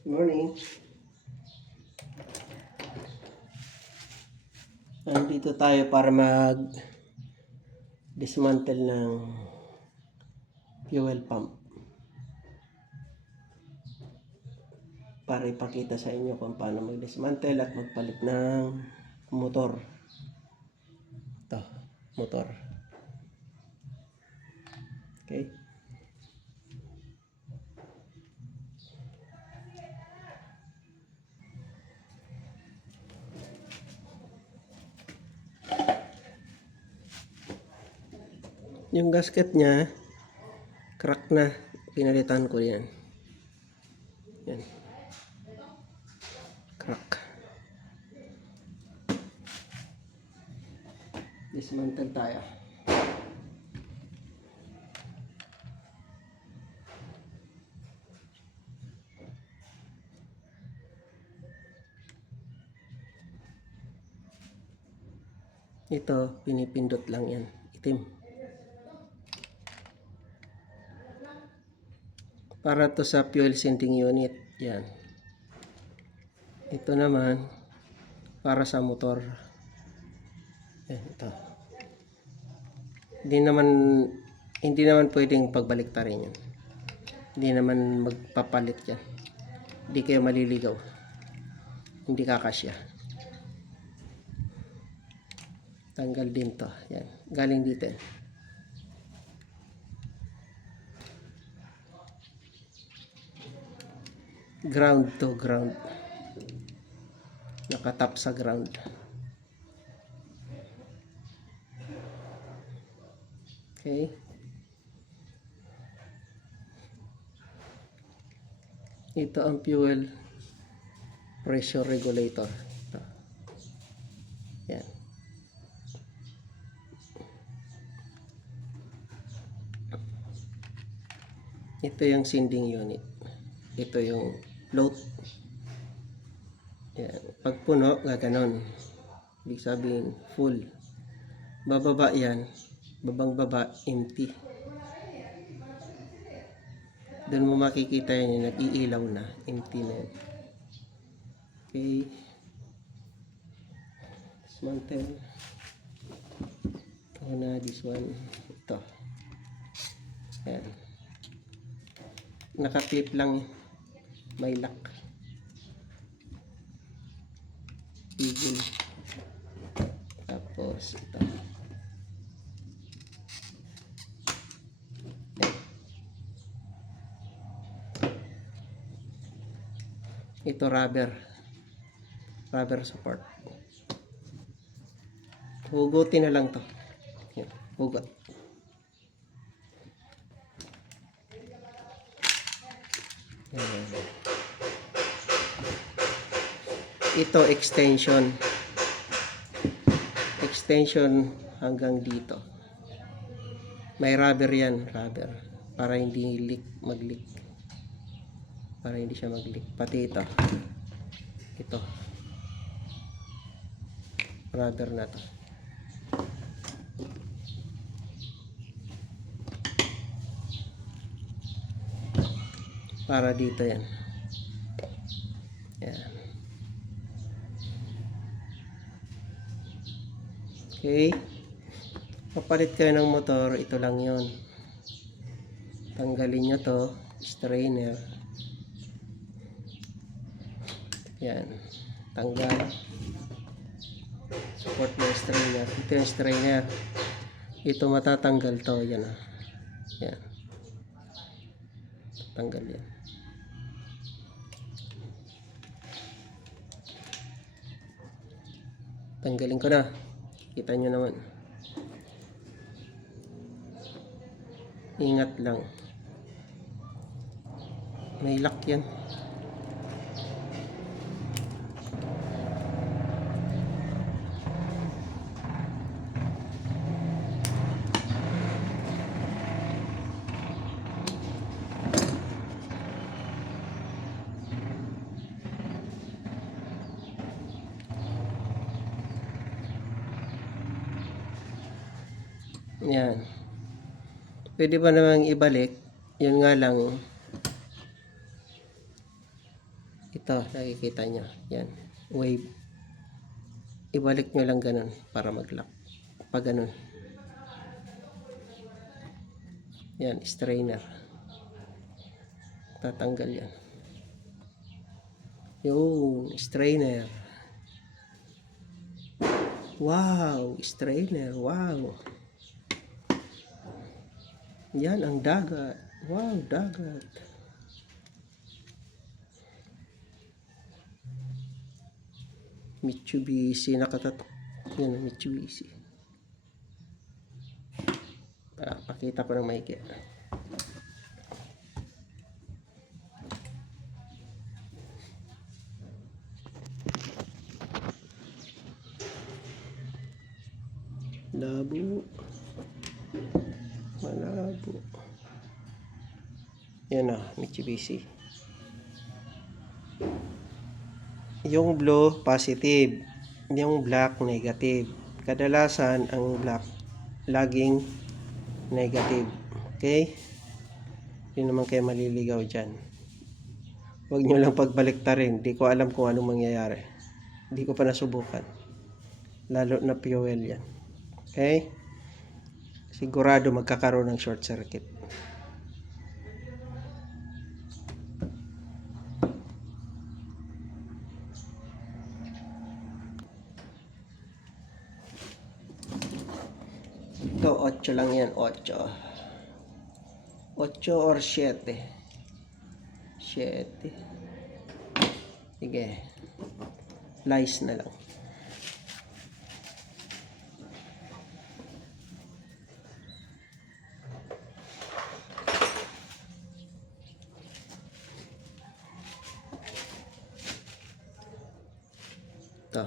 Morning. Nandito tayo para mag-dismantle ng fuel pump. Para ipakita sa inyo kung paano mag-dismantle at magpalit ng motor. Ito, motor. Okay. Yung gasket niya, crack na. Pinalitan ko yan. Yan. Crack. Dismantle tayo. Ito, pinipindot lang yan. Itim. Para to sa fuel sending unit. Yan. Ito naman, para sa motor. Yan, ito. Hindi naman pwedeng pagbaliktarin yan. Hindi naman magpapalit yan. Hindi kayo maliligaw. Hindi kakasya. Tanggal din to. Yan. Galing dito. Ground to ground. Nakatap sa ground. Okay. Ito ang fuel pressure regulator. Ito. Yan. Ito yung sending unit. Ito yung load. Yan. Pag puno, gaganon. Ibig sabihin, full. Bababa yan. Babang baba, empty. Doon mo makikita yan yung nag-iilaw na. Empty na yan. Okay. Dismantle. Ito na, this one. Ito. Yan. Naka-clip lang. May lock. Pigil. Tapos ito. Ito rubber support. Hugutin na lang to. Yan, hugot. Yan. Ito extension hanggang dito. May rubber yan, rubber, para hindi mag-leak. Para hindi siya mag-leak. Pati ito rubber na to. Para dito yan. Yan. Okay. Papalit kayo ng motor, ito lang yon. Tanggalin nyo to, strainer. Yan. Tanggal. Support ng strainer. Ito yung strainer. Ito matatanggal to. Yan. Yan. Tanggal yan. Tanggalin ko na. Kita nyo naman. Ingat lang. May lock yan. Yan. Pwede ba namang ibalik? Yun nga lang, Ito, nakikita nyo. Yan. Wave. Ibalik nyo lang ganun para mag-lock. Pag ganun. Yan, strainer. Tatanggal yan. Yung strainer. Wow, strainer. Wow. Yan ang dagat. Wow, dagat. Mitsubishi nakatatok. Yan ang Mitsubishi. Pakita ko ng maigi. Labo. Malabo. Yan na, Mitsubishi. Yung blue, positive. Yung black, negative. Kadalasan, ang black, laging negative. Okay? Hindi naman kayo maliligaw dyan. Huwag nyo lang pagbaliktarin. Hindi ko alam kung anong mangyayari. Hindi ko pa nasubukan. Lalo na fuel yan. Okay? Sigurado magkakaroon ng short circuit. Ito, 8 lang yan. 8. 8 or 7. 7. Sige. Lies na lang. Ito.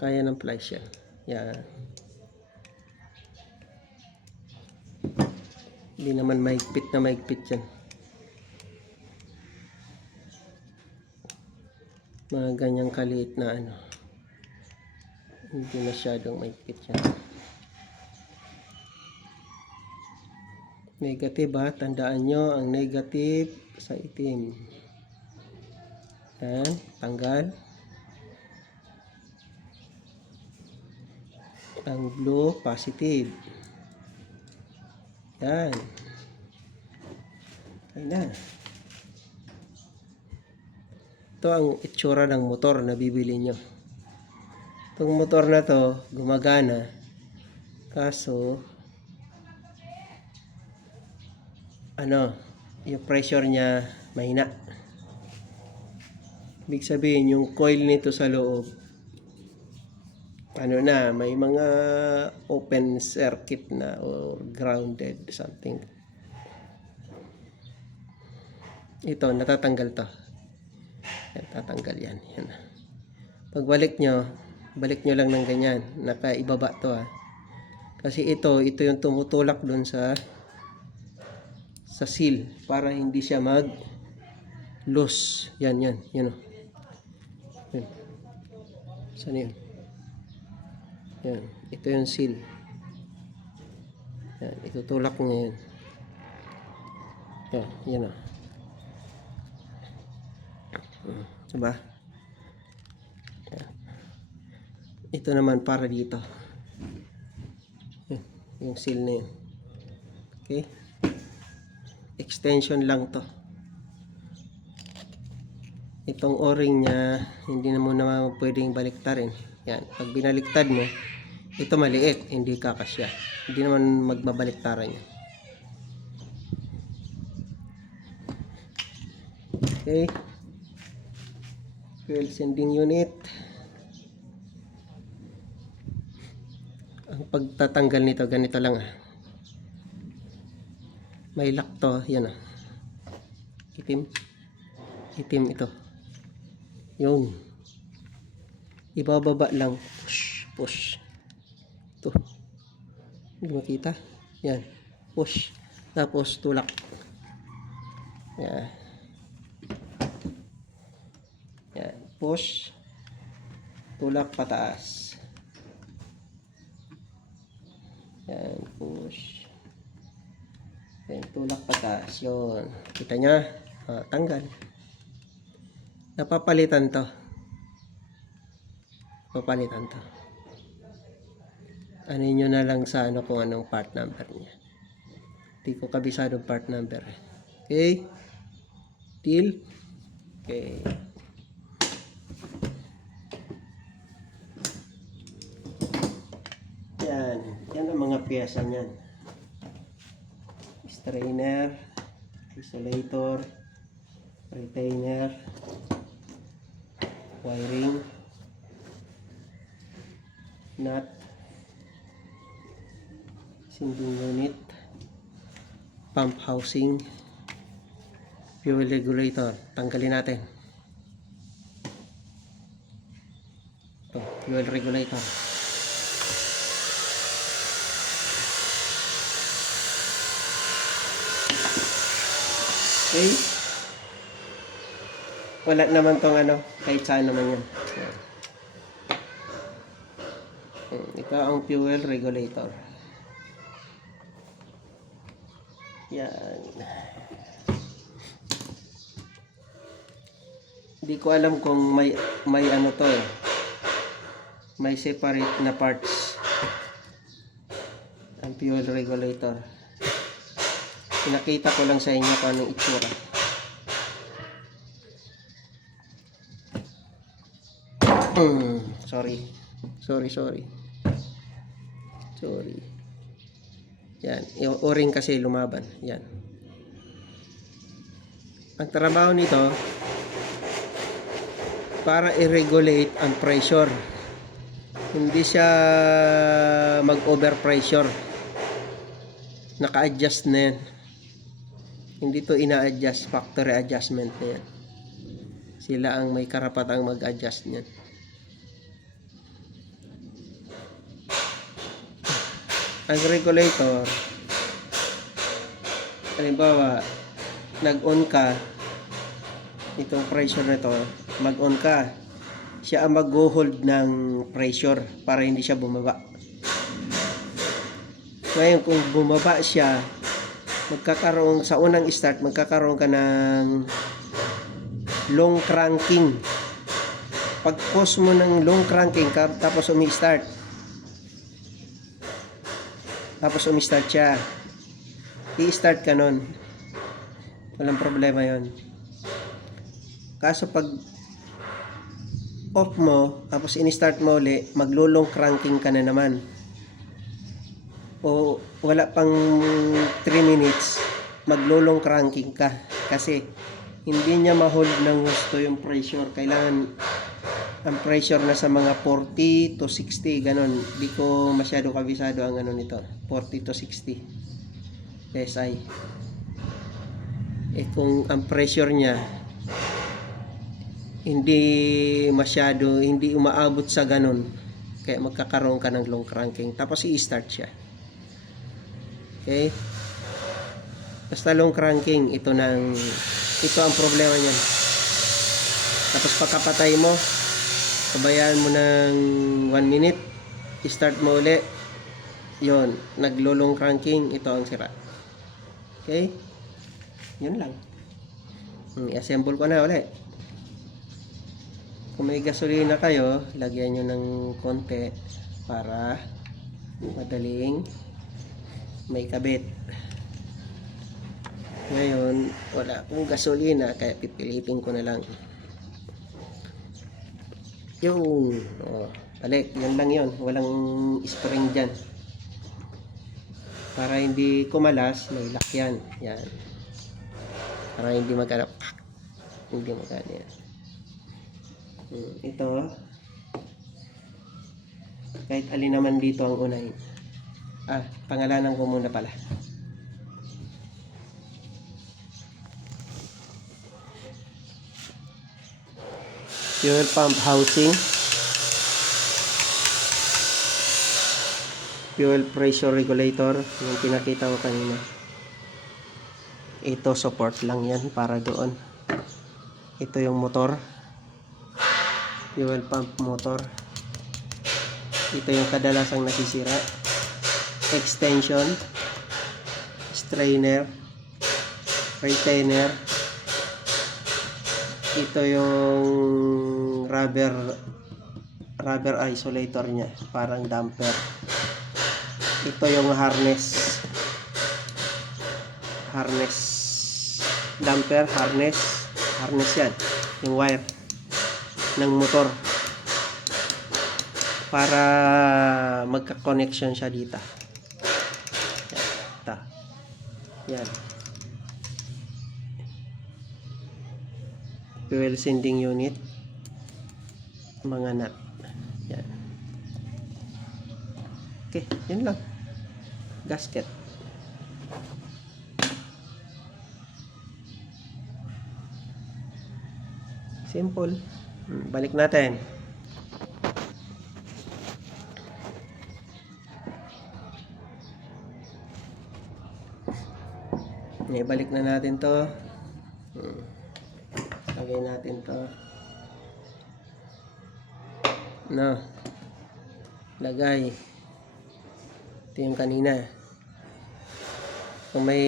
Kaya ng flash yan. Yan. Hindi naman maigpit na maigpit yan. Mga ganyang kaliit na ano. Hindi masyadong maigpit yan. Negative ha. Tandaan nyo ang negative sa itim. Yan. Tanggal. Ang blue, positive. Yan. Ayun na. Ito ang itsura ng motor na bibili nyo. Itong motor na to, gumagana. Kaso, yung pressure niya mahina. Ibig sabihin, yung coil nito sa loob, may mga open circuit na or grounded something. Ito, natatanggal to. Yan, tatanggal yan. Yan. Pagbalik nyo, balik nyo lang ng ganyan. Nakaibaba to ha. Kasi ito yung tumutulak dun sa seal para hindi siya mag loose. Yan. Yan o. Yan. Saan yun? Yan. Ito yung seal. Yan. Itutulak niya yan. Yan o. Diba? Yan. Ito naman para dito. Yan. Yung seal na yun. Okay? Extension lang to. Itong o-ring niya, hindi na mo naman pwedeng baliktarin. Yan. Pag binaliktad mo, ito maliit, hindi kakasya. Hindi naman magbabaliktaran yan. Okay. Fuel sending unit. Ang pagtatanggal nito, ganito lang May lock to, yan Itim. Itim ito. Yun. Ibababa lang. Push. Ito. Hindi makita. Yan. Push. Tapos tulak. Yan. Yan. Push. Tulak pataas. Yan. Push. Yan. Tulak pataas. Yun. Kita nyo? Tanggal. Napapalitan to. Ano nyo na lang sa ano kung anong part number niya. Hindi ko kabisado part number. Okay? Deal? Okay. Yan ang mga piyesa niyan. Strainer, isolator, retainer, wiring, nut, sinding unit, pump housing, fuel regulator. Tanggalin natin. Ito, fuel regulator. Okay. Wala naman tong ano, kahit saan naman yan. Ito ang fuel regulator. Yan. Hindi ko alam kung may ano to eh. May separate na parts. Ang fuel regulator. Pinakita ko lang sa inyo kung anong itsura. Sorry. Yan, yung o-ring kasi lumaban. Yan. Ang trabaho nito para i-regulate ang pressure. Hindi siya mag-overpressure. Naka-adjust na yan. Hindi to ina-adjust, factory adjustment na yan. Sila ang may karapatang mag-adjust niyan. Ang regulator, halimbawa, nag-on ka, itong pressure nito, mag-on ka, siya ang mag-hold ng pressure para hindi siya bumaba. Ngayon, kung bumaba siya, magkakaroon sa unang start, magkakaroon ka ng long cranking. Pag pause mo ng long cranking tapos umi-start siya, i-start ka nun, walang problema yon. Kaso pag off mo tapos in-start mo ulit, maglo-long cranking ka na naman, o wala pang 3 minutes maglulong cranking ka kasi hindi niya ma-hold ng gusto yung pressure. Kailangan ang pressure na sa mga 40 to 60 ganon. Di ko masyado kabisado ang ano nito, 40 to 60 PSI. Kung ang pressure niya hindi umaabot sa ganon, kaya magkakaroon ka ng long cranking tapos i-start siya. Okay? Basta long cranking, ito ang problema niyan. Tapos pagkapatay mo, pabayaan mo ng 1 minute, i-start mo uli, yon, naglo-long cranking, ito ang sira. Okay? Yun lang. I-assemble ko na uli. Kung may gasolina kayo, lagyan nyo ng konti para madaling may kabit. Ngayon, wala akong gasolina kaya pipilitin ko na lang. Yun. Balik. Yan lang yun. Walang spring dyan. Para hindi kumalas, may lock yan. Yan. Para hindi maghanap. Hindi maghanap yan. Ito. Kahit alin naman dito ang unahin. Pangalanan ko muna pala. Fuel pump housing, fuel pressure regulator, yung pinakita ko kanina. Ito support lang yan para doon. Ito yung motor, fuel pump motor. Ito yung kadalasang nasisira. Extension, strainer, retainer, Ito yung rubber isolator niya, parang damper. Ito yung harness damper, harness yan, yung wire ng motor para magka-connection siya dito. Yan. Fuel sending unit, mga nut. Yan. Okay, yun lang. Gasket. Simple. Balik natin. Balik na natin to. Lagay natin to. Lagay. Ito yung kanina. Kung may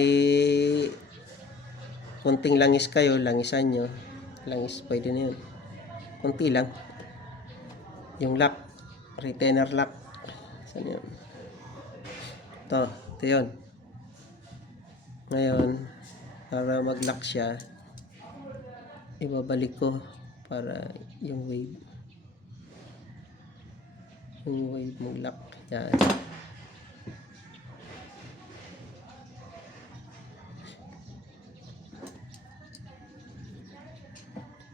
kunting langis kayo, langisan nyo. Langis, pwede na yun. Kunti lang. Yung lock, retainer lock. Saan yun? Ito yun. Ngayon, para mag-lock siya, ibabalik ko para yung wave mag-lock. Yan.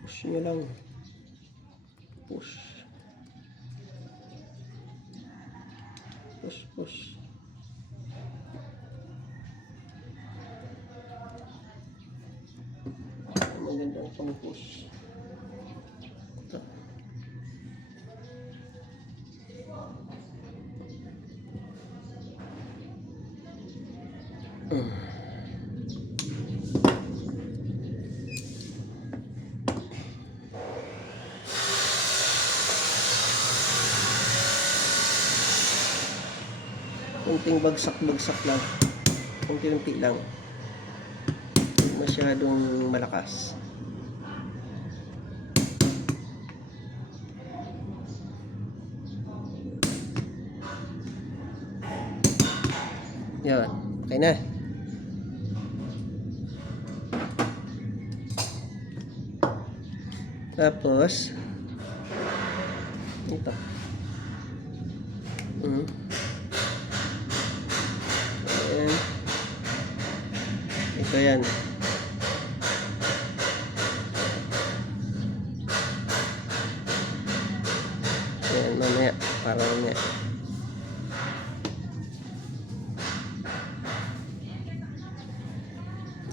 Push nyo lang. Push. Magandang pang-push. Kunting bagsak lang. Kunti lang. Masyadong malakas. Yan. Okay na. Tapos ito. Ayan. Ito yan. Ayan, mamaya. Para mamaya.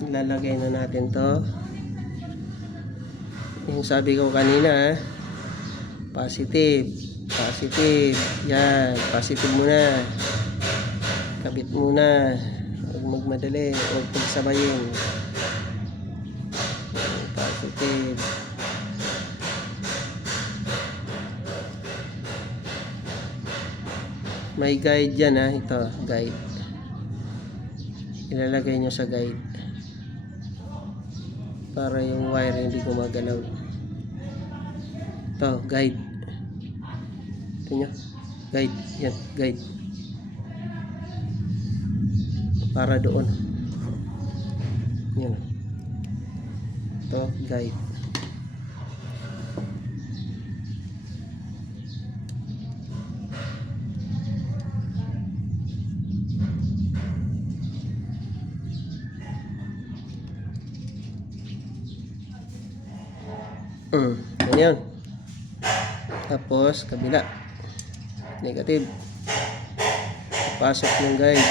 Ilalagay na natin to. Yung sabi ko kanina, positive. Yan, positive muna. Kabit muna. Huwag magmadali, huwag pagsabayin. Positive. May guide yan ha, ito, guide. Ilalagay nyo sa guide para yung wire hindi gumagalaw. Ito, guide. Ito nyo, guide. Yan, guide. Para doon. Yan. Ito, guide. Ganyan. Tapos kabila, negative, pasok yung guide.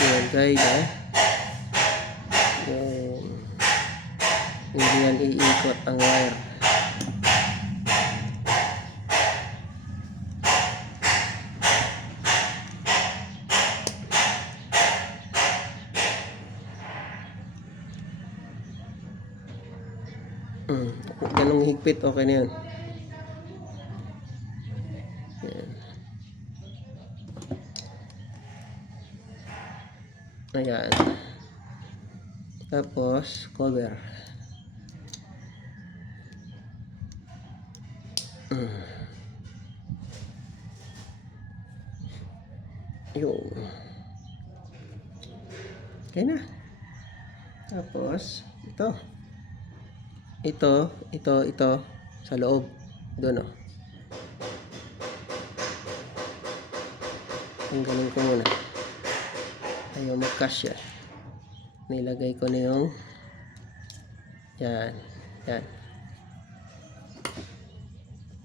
Yan guide ha. Hindi yan iikot ang wire. Ganong higpit, okay na yun. Ayan. Tapos, cover. Yung. Okay na. Tapos, ito. Ito. Sa loob. Doon, oh. Tanggalin ko muna. Ayaw magkasya. Nilagay ko na yung yan.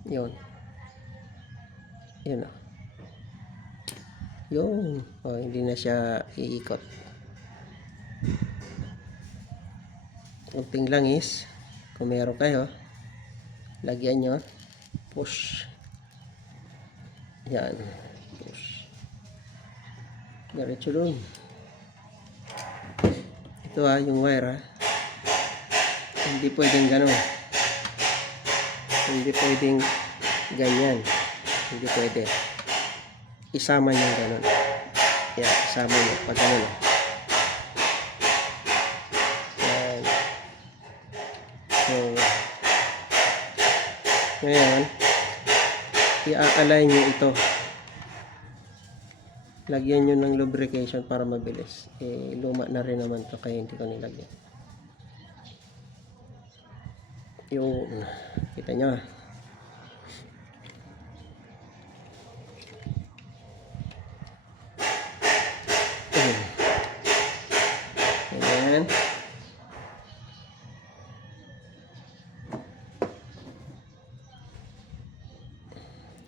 Yun. Yun, oh. Yun. Oh, hindi na siya iikot. Kunting lang is, kung meron kayo, lagyan nyo. Push. Yan. Push. Diretso doon. Ito yung wire Hindi pwedeng gano'n. Hindi pwedeng ganyan. Hindi pwede. Isama nyo gano'n. Yan, isama nyo. Pag gano'n. Yan. So, ngayon, i-align nyo ito. Lagyan nyo ng lubrication para mabilis. Luma na rin naman to kaya hindi ko nilagyan. Yung kita nyo. Ayan.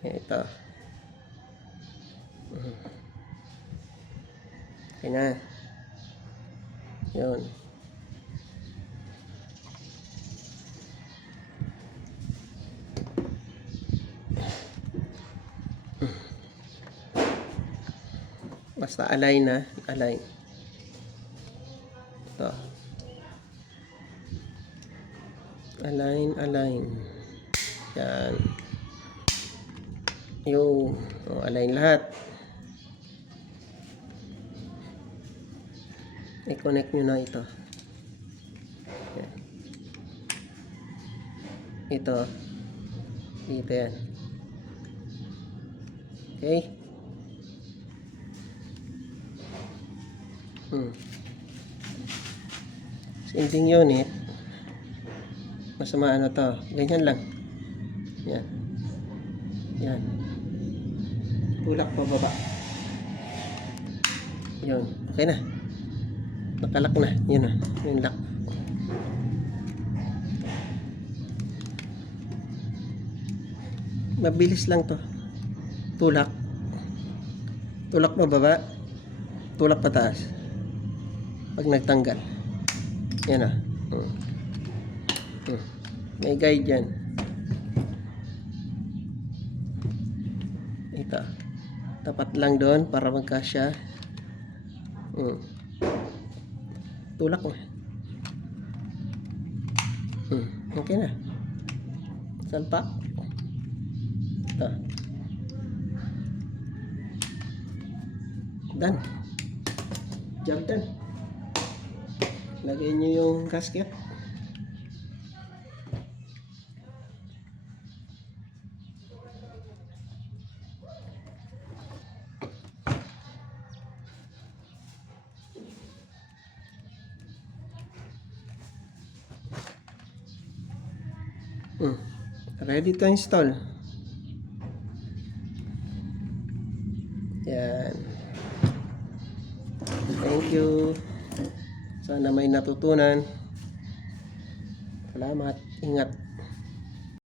Ito. Okay na. Yun. Basta align na. Align. Ito. Align. Yan. Yung align lahat. I-connect nyo na ito. Okay. Ito. Dito yan. Okay. Sinding unit. Masama ano to. Ganyan lang. Yan. Tulak pababa. Yun. Okay na. Nakalak na. Yun na. Yung lock. Mabilis lang to. Tulak. Tulak pababa. Tulak pataas. Pag nagtanggal. Yan na. May guide yan. Ito. Tapat lang doon para magkasya. Tulak mo. Okay na. Salpak. Ito. Done. Job done. Lagay nyo yung gasket. Ready to install. Yan. Thank you. Sana may natutunan. Salamat. Ingat.